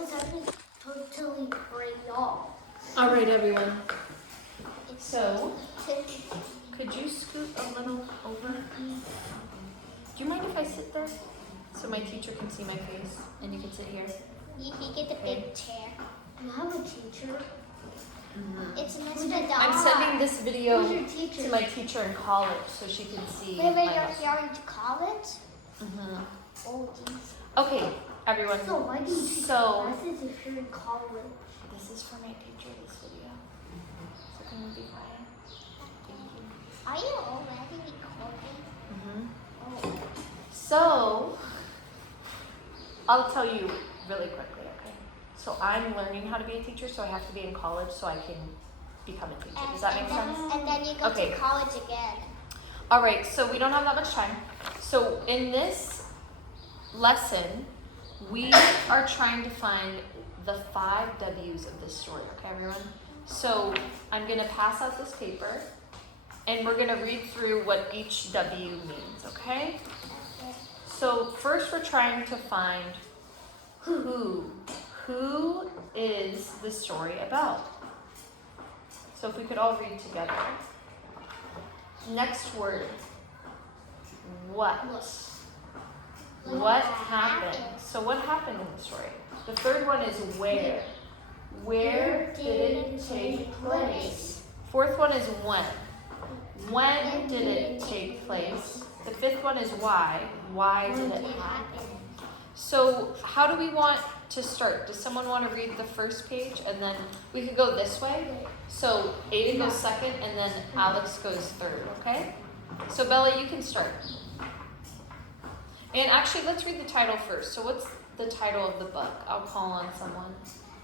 was actually totally great, y'all. All right, everyone. So, could you scoot a little over? Do you mind if I sit there? So my teacher can see my face and you can sit here. You can get the big chair. You have a teacher. It's Mr. Dog. I'm sending this video Who's your teacher? to my teacher in college so she can see. Wait, my you're in college? Oh, geez. Okay, everyone. So why do you teach So, classes if you're in college? this is for my teacher, this video. So can you be quiet? Thank you. Are you already recording? Oh. So, I'll tell you really quickly, okay? So I'm learning how to be a teacher, so I have to be in college so I can become a teacher. Does that make sense? And then you go Okay. to college again. All right, so we don't have that much time. So in this lesson, we are trying to find the 5 W's of this story, okay, everyone? So I'm gonna pass out this paper, and we're gonna read through what each W means, okay? So first we're trying to find who. Who is the story about? So if we could all read together. Next word. What? What happened? So what happened in the story? The third one is where. Where did it take place? Fourth one is when. When did it take place? The fifth one is why. Why did it happen? So how do we want to start? Does someone want to read the first page? And then we could go this way. So Aiden goes second and then Alex goes third, okay? So Bella, you can start. And actually, let's read the title first. So what's the title of the book? I'll call on someone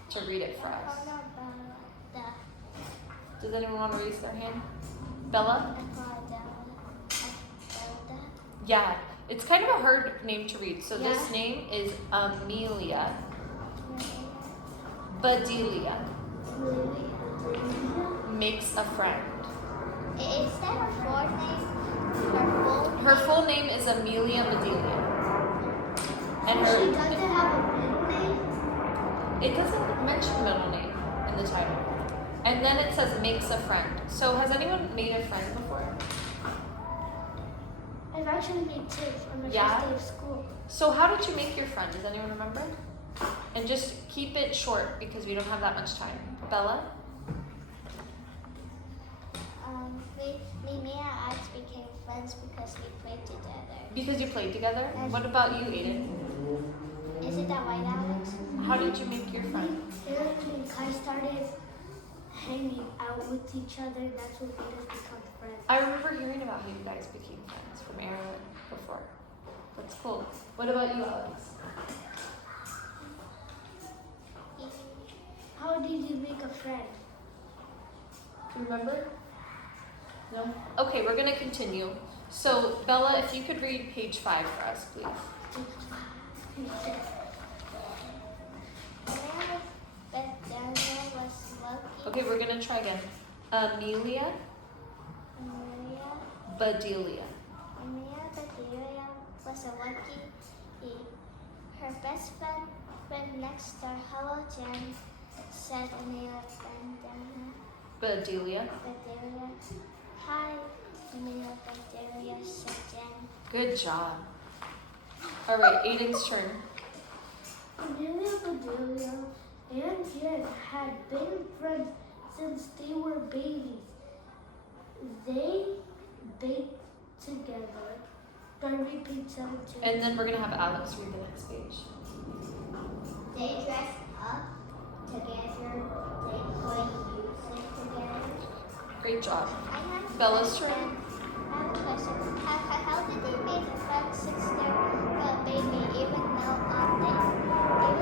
to read it for us. Does anyone want to raise their hand? Bella? Yeah, it's kind of a hard name to read. So this name is Amelia Bedelia Makes a Friend. Is that her full name? Her full name is Amelia Bedelia. And She her, doesn't have a middle name? it doesn't mention middle name in the title. And then it says makes a friend. So has anyone made a friend before? I've actually made 2 on my Yeah? first day of school. So how did you make your friend? Does anyone remember? And just keep it short because we don't have that much time. Bella? Me and Alex became friends because we played together. Because you played together? What about you, Aiden? Isn't that right, Alex? How did you make your friend? Eric and Kai started hanging out with each other, and that's what made us become friends. I remember hearing about how you guys became friends from Aaron before. That's cool. What about you, Alex? How did you make a friend? Do you remember? No? Okay, we're going to continue. So, Bella, if you could read page 5 for us, please. Okay, we're going to try again. Amelia Bedelia. Amelia Bedelia was a lucky. Her best friend next door, hello Jen, said Amelia Bedelia. Bedelia. Hi, Amelia Bedelia, said Jen. Good job. All right, Aiden's turn. Amelia Bedelia and Jen had been friends since they were babies. They baked together. Don't repeat 17. And then we're going to have Alex read the next page. They dressed up together. They played music together. Great job. I have Bella's a turn. question. I have a question. How did they make friends since they're a baby, even though they are in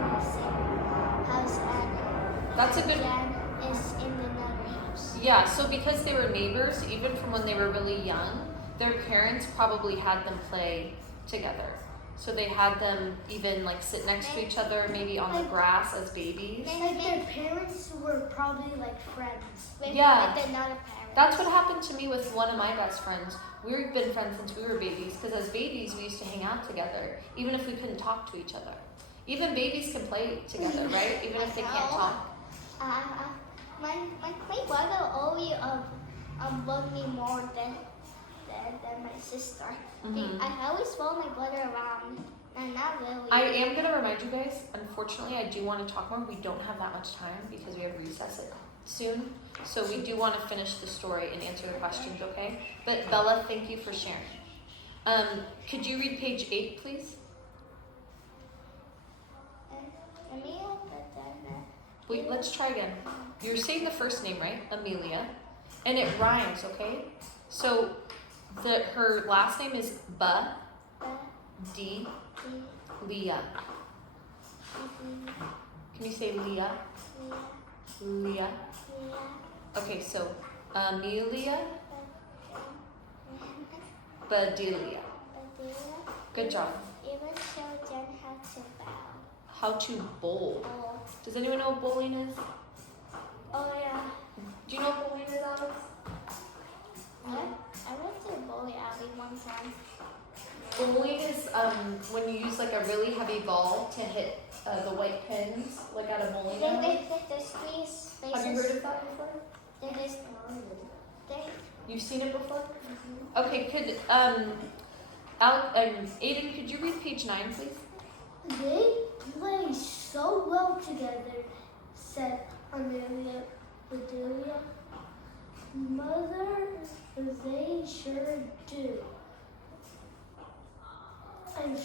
the same house and That's a good. Jen is in another house? Yeah, so because they were neighbors, even from when they were really young, their parents probably had them play together. So they had them even like sit next to each other, maybe on the grass as babies. Like their parents were probably like friends. Yeah. But they're not a parent. That's what happened to me with one of my best friends. We've been friends since we were babies, because as babies we used to hang out together, even if we couldn't talk to each other. Even babies can play together, right? Even if they can't talk. My brother always loved me more than my sister. Mhm. I always follow my brother around, and not really. I am going to remind you guys, unfortunately, I do want to talk more. We don't have that much time because we have recess soon. So we do want to finish the story and answer the questions, okay? But Bella, thank you for sharing. Could you read page 8, please? Wait, let's try again. You're saying the first name, right? Amelia. And it rhymes, okay? So her last name is D. Leah. Can you say Leah? Leah. Okay, so Amelia Bedelia. Good job. Even show Jen how to bow. How to bowl. Oh, Does anyone know what bowling is? yeah. Do you know what bowling is, Alex? What? I went to a bowling alley one time. Bowling is when you use like a really heavy ball to hit the white pins, like at a bowling alley. There's three spaces. Have you heard of that before? You've seen it before? Okay, could Aiden, could you read page 9, please? They play so well together, said Amelia Bedelia. Mother, they sure do. And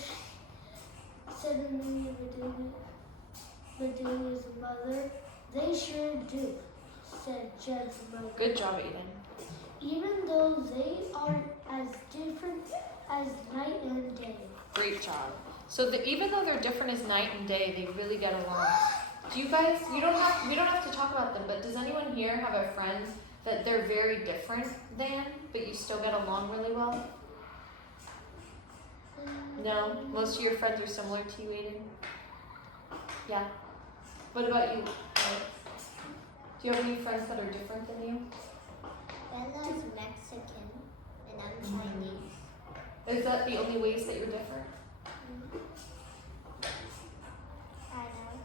said Amelia Bedelia's mother. They sure do, said Jen's mother. Good job, Aiden. Even though they aren't as different as night and day. Great job. So even though they're different as night and day, they really get along. Do you guys? We don't have to talk about them, but does anyone here have a friend that they're very different than, but you still get along really well? No? Most of your friends are similar to you, Aiden? Yeah. What about you? Do you have any friends that are different than you? Bella's Mexican, and I'm Chinese. Is that the only ways that you're different? I know.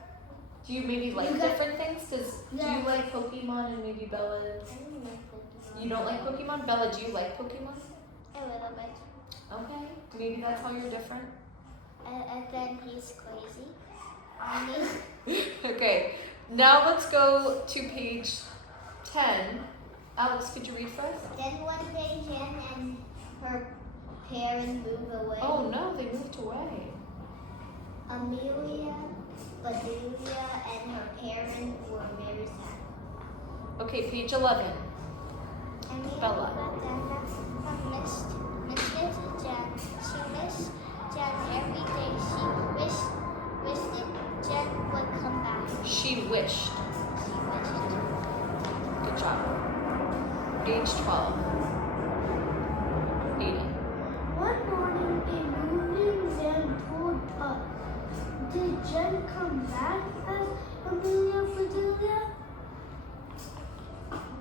Do you maybe like different things? Do you like Pokemon and maybe Bella? I don't like Pokemon. You don't like Pokemon? Bella, do you like Pokemon? A little bit. Okay. Maybe that's how you're different. And then he's crazy. On me. Okay. Now let's go to page 10. Alex, could you read for us? Then one day Jen and her parents moved away. Oh no, they moved away. Amelia Bedelia and her parents were very sad. Okay, page 11. Amelia Bella. missed Jen. She missed Jen every day. She wished Jen would come back. She wished. She wished. Good job. Page 12. 80. One morning, a moving van pulled up. Did Jen come back? Asked Amelia Bedelia.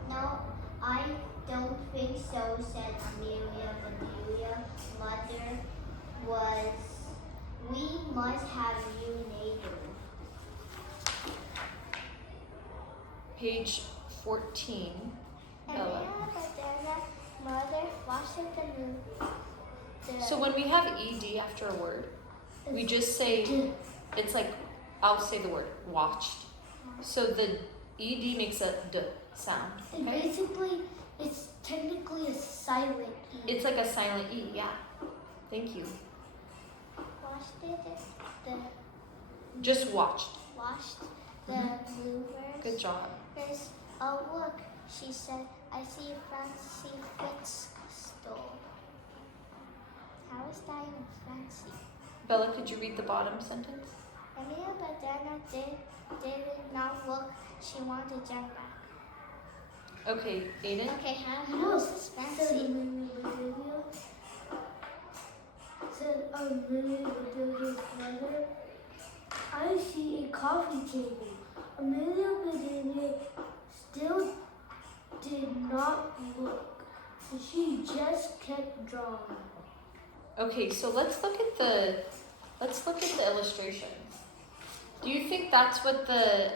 No, I don't think so, said Amelia Bedelia. Mother was, we must have new neighbors. Page 14. Bella. Amelia Bedelia, mother watching the movie. So when we have ED after a word, we just say, it's like, I'll say the word, watched. So the ED makes a D sound. And Okay? basically, it's technically a silent E. It's like a silent E, yeah. Thank you. Watched Just watched. the movers. Good job. There's, oh look, she said, I see a fancy Fix store. How is that even fancy? Bella, could you read the bottom sentence? Amelia Bedelia did not look. She wanted Jen back. Okay, Aiden. Okay, how is this Said fancy? Amelia Bedelia. Said Amelia Bedelia's mother. I see a coffee table. Amelia Bedelia still did not look. She just kept drawing. Okay, so let's look at the illustrations. Do you think that's what the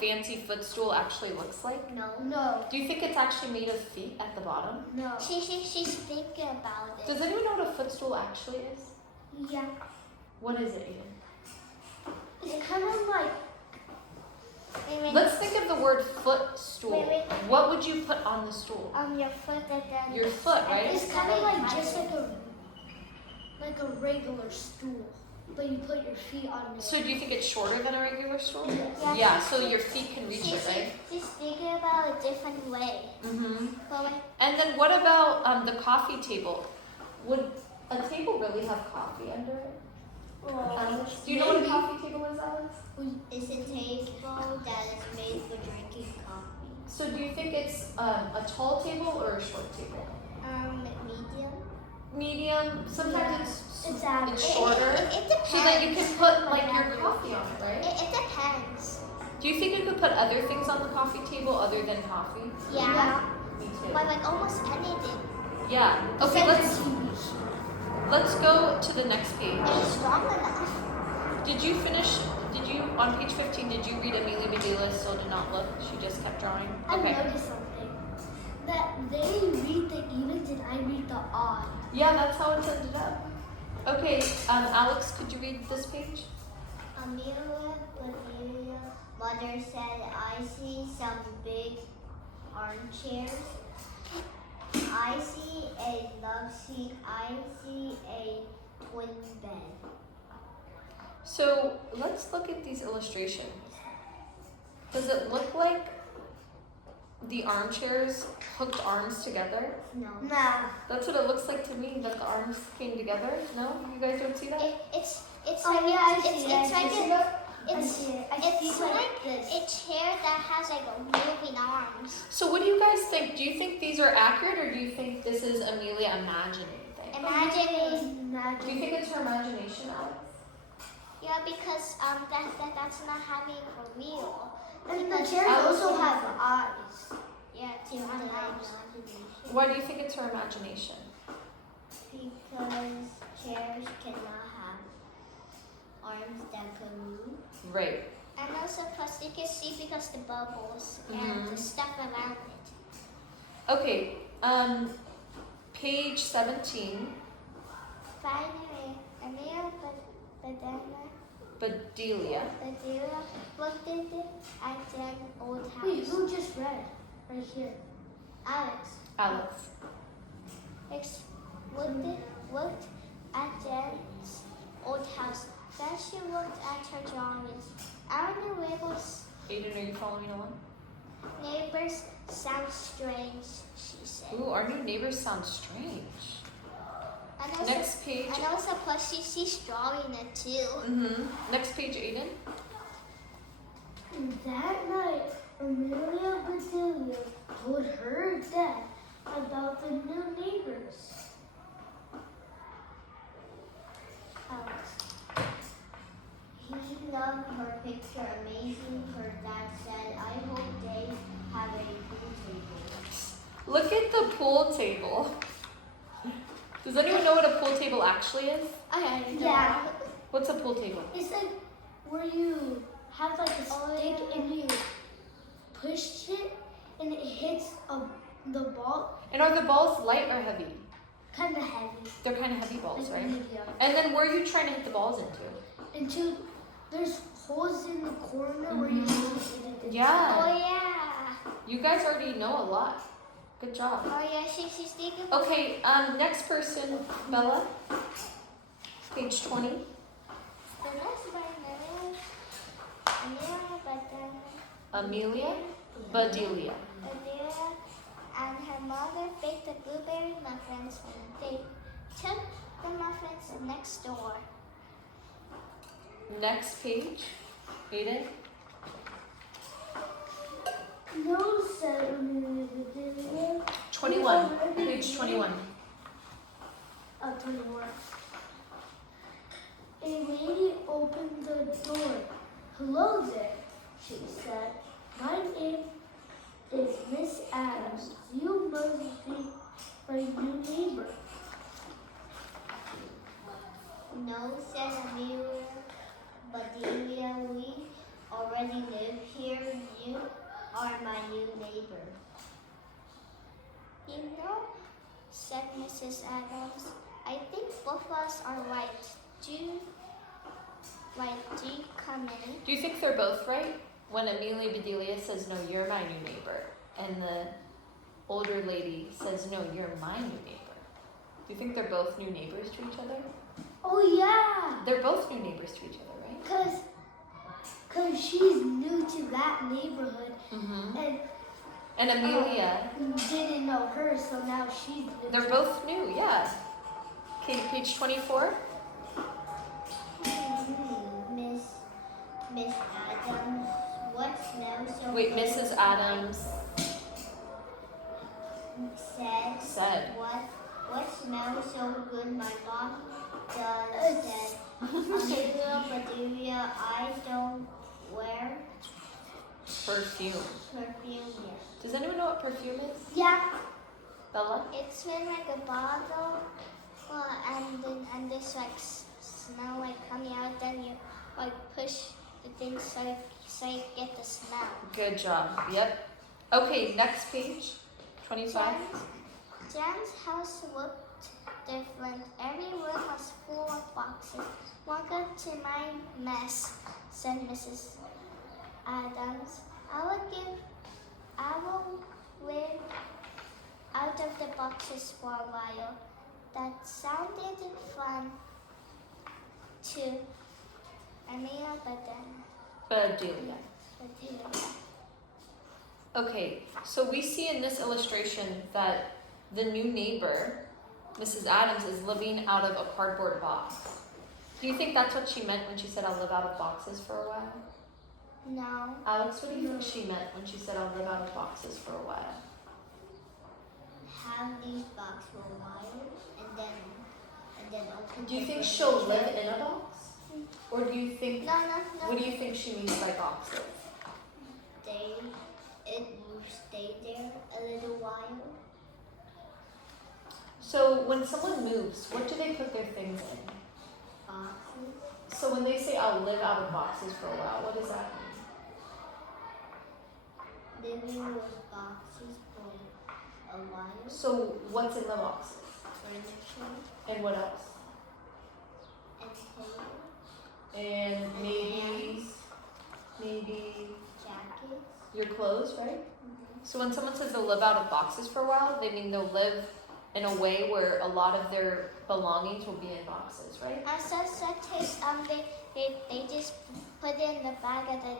fancy footstool actually looks like? No. No. Do you think it's actually made of feet at the bottom? No. She's thinking about it. Does anyone know what a footstool actually is? Yeah. What is it, Aiden? It's kind of like Wait. Let's think of the word footstool. Wait. What would you put on the stool? Your foot and then Your foot, right? it's kind of like just like a regular stool, but you put your feet on it. So do you think it's shorter than a regular stool? Yes. Yeah, so your feet can reach it, right? She's thinking about a different way. Mm-hmm. But wait, And then what about the coffee table? Would a table really have coffee under it? Alex? Do you know what a maybe. coffee table is, Alex? it's a table that is made for drinking coffee. So do you think it's a tall table or a short table? Medium. Medium. Sometimes It's average. it's shorter, It depends. so that you can put like your coffee on it, right? It depends. Do you think you could put other things on the coffee table other than coffee? Yeah. Me too. But like almost anything. Yeah. Okay, Besides let's let's go to the next page. It's strong enough. Did you on page 15, did you read Amelia Bedelia Still Did Not Look? She just kept drawing? I noticed something. That they read the evens and I read the odds. Yeah, that's how it's ended up. Okay, Alex, could you read this page? Amelia mother said, I see some big armchairs. I see a love seat. I see a twin bed. So let's look at these illustrations. Does it look like the armchairs hooked arms together? No. Nah. That's what it looks like to me, that the arms came together. No? You guys don't see that? It's Oh, like yeah, I it's see it. it's I like see a, it. it's I see it's it like this. a chair that has like moving arms. So what do you guys think? Do you think these are accurate, or do you think this is Amelia imagining things? Imagine. Do you think it's her imagination, Alex? Yeah, because that's not happening for real. And the chairs also have eyes. Yeah, it's your imagination. Why do you think it's her imagination? Because chairs cannot have arms that can move. Right. And also plus you can see because the bubbles and Mhm. the stuff around it. Okay, page 17, Finally, Amelia Bedelia. Bedelia looked at it at Jen's old house. Wait, who just read? Right here. Alex Alex. looked at Jen's old house. Then she looked at her drawings. Our new Aiden, are you following along? neighbors sound strange, she said. Ooh, our new neighbors sound strange. And also, Next page. and also plus she's drawing it too. Mm-hmm. Next page, Aiden. That night, Amelia Bedelia told her dad about the new neighbors. He loved her picture amazing. Her dad said, I hope they have a pool table. Look at the pool table. Does anyone know what a pool table actually is? Yeah. What's a pool table? It's like where you have like a Oh, stick yeah. and you push it and it hits the ball. And are the balls light or heavy? Kind of heavy. They're kind of heavy balls, Like right? medium. And then where are you trying to hit the balls into? Into there's holes in the corner where you can hit it. Yeah. Oh yeah. You guys already know a lot. Good job. Oh yeah, she's thinking. Okay, next person, Bella. Page 20. The next by Amelia Bedelia. Amelia and her mother baked the blueberry muffins. They took the muffins next door. Next page, Aiden. No, said Amelia Bedelia. 21. Page 21. 21. A lady opened the door. Hello there, she said. My name is Miss Adams. You must be my new neighbor. No, said Amelia. Bedelia, we already live here. You are my new neighbor. You know, said Mrs. Adams, I think both of us are right. Do you come in? Do you think they're both right? When Amelia Bedelia says, no, you're my new neighbor, and the older lady says, no, you're my new neighbor. Do you think they're both new neighbors to each other? Oh yeah, They're both new neighbors to each other, right? cause she's new to that neighborhood, Mm-hmm. and And Amelia, didn't know her, so now she's new. they're both new, yeah. Okay, page 24. Miss Adams, what smells so Wait, good? Mrs. Adams said. What smells so good? My mom does said. Amelia, Bedelia, I don't wear perfume. perfume yet. Does anyone know what perfume is? Yeah, Bella? It's in like a bottle, and this like smell like coming out. Then you like push the thing so you get the smell. Good job. Yep. Okay, next page. 25. Jan's house looked different. Every room was full of boxes. Welcome to my mess, said Mrs. Adams. I will live out of the boxes for a while. That sounded fun to Amelia, Bedelia. Bedelia. Okay, so we see in this illustration that the new neighbor, Mrs. Adams, is living out of a cardboard box. Do you think that's what she meant when she said, I'll live out of boxes for a while? No. Alex, what do you think she meant when she said, I'll live out of boxes for a while? Have these boxes for a while and then open. Do you the think fridge. she'll live in a box? Or do you think, No. what do you think she means by boxes? It will stay there a little while. So when someone moves, what do they put their things in? Boxes. So when they say, I'll live out of boxes for a while, what does that mean? Living with boxes for a while. So what's in the boxes? Furniture And what else? and clothes, And maybe jackets. your clothes, right? So when someone says they'll live out of boxes for a while, they mean they'll live in a way where a lot of their belongings will be in boxes, right? And sometimes they just put it in the bag and then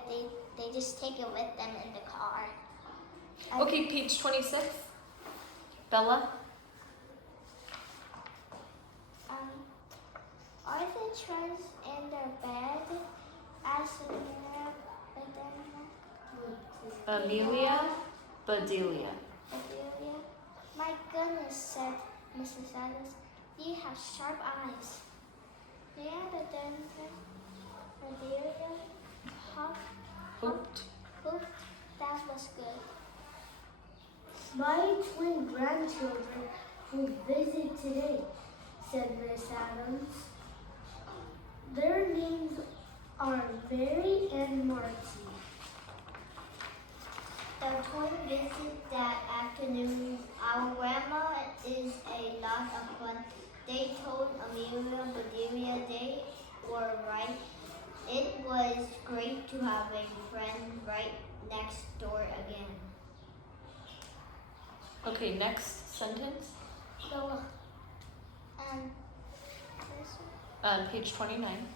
they just take it with them in the car. Okay, page 26. Bella? Are the trends in their bed? Asked Amelia Bedelia. Bedelia. My goodness, said Mrs. Adams. You have sharp eyes. Yeah, Bedelia Hooped. hooped. That was good. my twin grandchildren will visit today, said Miss Adams. Their names are Mary and Marty. The twin visit that afternoon. Our grandma is a lot of fun. They told Amelia Bedelia they were right. It was great to have a friend right next door again. Okay, next sentence. So, Page 29.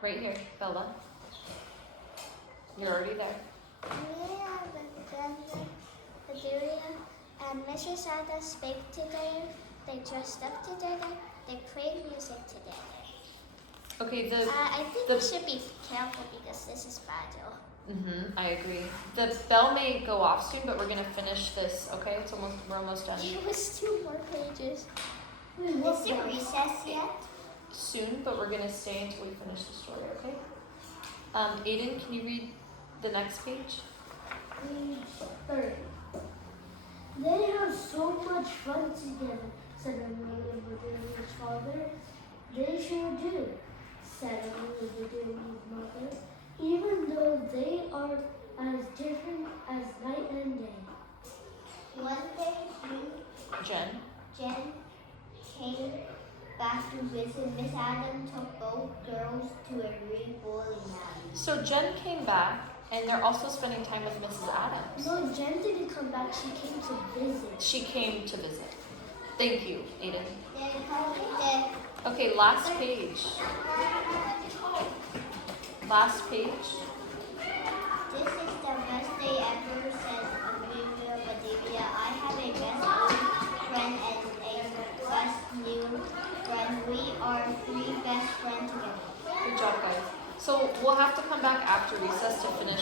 Right here, Bella. You're already there. Bedelia and Mrs. Adams spake together. They dressed up together. They played music together. Okay, I think the- we should be careful because this is fragile. I agree. The bell may go off soon, but we're gonna finish this, okay? We're almost done. It was 2 more pages. Is it recess yet? Soon, but we're gonna stay until we finish the story, okay? Aiden, can you read the next page? page 30. They have so much fun together, said Amelia Bedelia's father. They sure do, said Amelia Bedelia's mother, even though they are as different as night and day. One day, Jen. Jen came back to visit. Miss Adams took both girls to a real bowling alley. So Jen came back, and they're also spending time with Mrs. Adams. No, Jen didn't come back. She came to visit. She came to visit. Thank you, Aiden. Then Okay, last page. Last page. this is the best day ever, said Amelia Bedelia. I have a best old friend and a best new friend. We are three best friends together. Good job, guys. So we'll have to come back after recess to finish